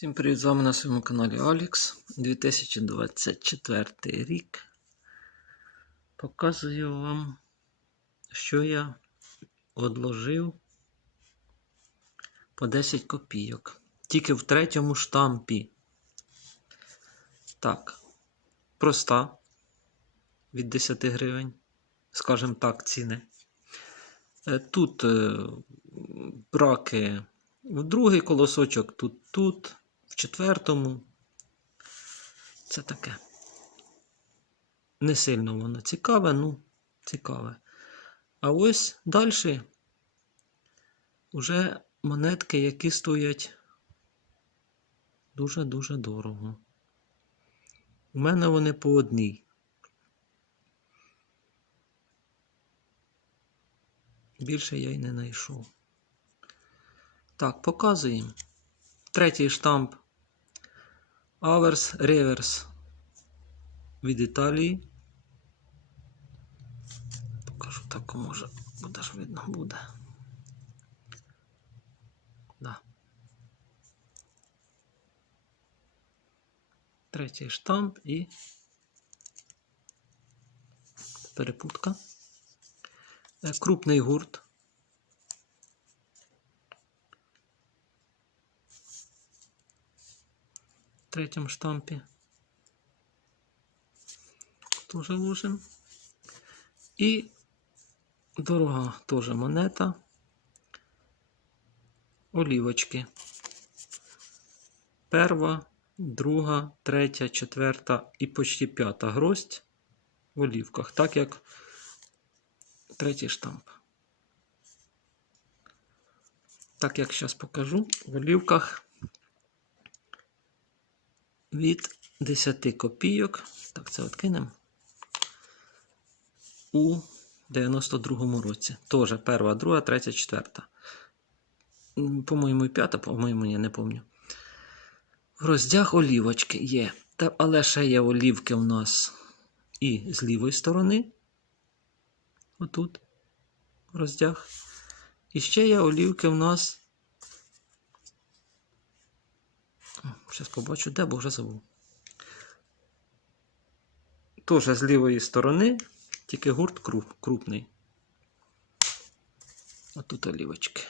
Всім привіт, з вами на своєму каналі Алікс. 2024 рік. Показую вам, що я одложив по 10 копійок. Тільки в третьому штампі. Так, проста від 10 гривень, скажімо так, ціни. Е, Тут е, браки в другий колосочок, тут, тут, в четвертому. Це таке. Не сильно воно цікаве, ну, цікаве. А ось далі вже монетки, які стоять дуже-дуже дорого. У мене вони по одній. Більше я й не знайшов. Так, показуємо. Третій штамп. Аверс Реверс від Італії. Покажу так, може, буде ж видно буде. Да. Третій штамп і перепутка. Е, Крупний гурт. В третьому штампі. Тоже ложим. І дорога теж монета. Олівочки. Перва, друга, третя, четверта і почти п'ята гроздь в олівках, так як третій штамп. Так як зараз покажу, в олівках від 10 копійок. Так, це откинемо. У 92-му році. Теж перша, друга, третя, четверта. По-моєму, і п'ята, по-моєму, я не пам'ятаю. Роздяг олівочки є. Та, але ще є олівки у нас і з лівої сторони. Отут. Роздяг. І ще є олівки у нас. Зараз побачу, де, бо вже забув. Теж з лівої сторони, тільки гурт круп, крупний. А тут олівочки.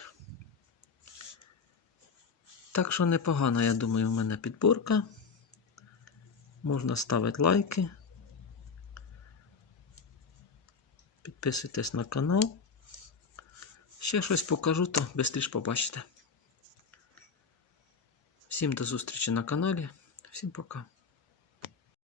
Так що непогана, я думаю, у мене підборка. Можна ставити лайки. Підписуйтесь на канал. Ще щось покажу, то швидше побачите. Всім до зустрічі на каналі. Всім пока.